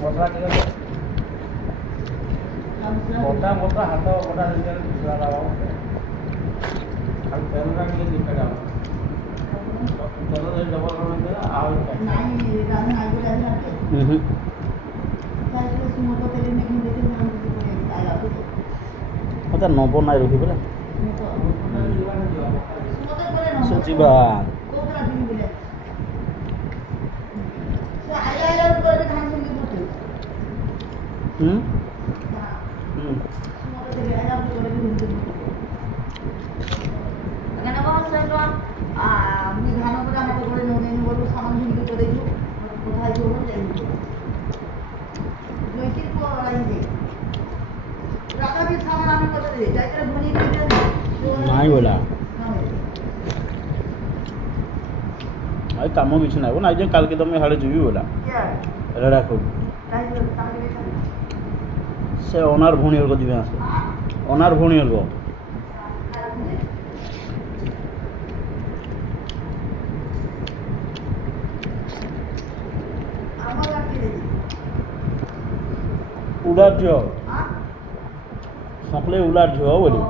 মশলা ঠিক আছে মোটা মোটা হাত মোটা দিতে মশলা লাগাও খালি তেলটা নিয়ে দিতে যাও তেল দিয়ে ডবল করে আর নাই রান্না নাই করে আসলে তাহলে সুমতো তেলে মেখে দিতে নাম দিতে করে আয়া তো ওটা নব নাই রহি বলে সুমতো করে নব সচিবা কোকরা দিন বলে সে আয়া করে ধান সঙ্গে বলতে সুমতো তেলে আয়া করে দিন কেন বলছ আপনি ধান করে আমাকে করে নেন বলবো সামান ভিড় করে দিও কোথায় যাবো যাই জয়কে করাই দে রাখা भी सामान আমি কত দে যাই করে বনি দিতে নাই বলা আই কাম কিছু নাই না যে কালকে তুমি হাড়ে যাবি বলা এটা রাখো সে ওনার ভুনির গো দিবে আছে ওনার ভুনির গো উলার ঝিও সকলে উলার ঝিও বলি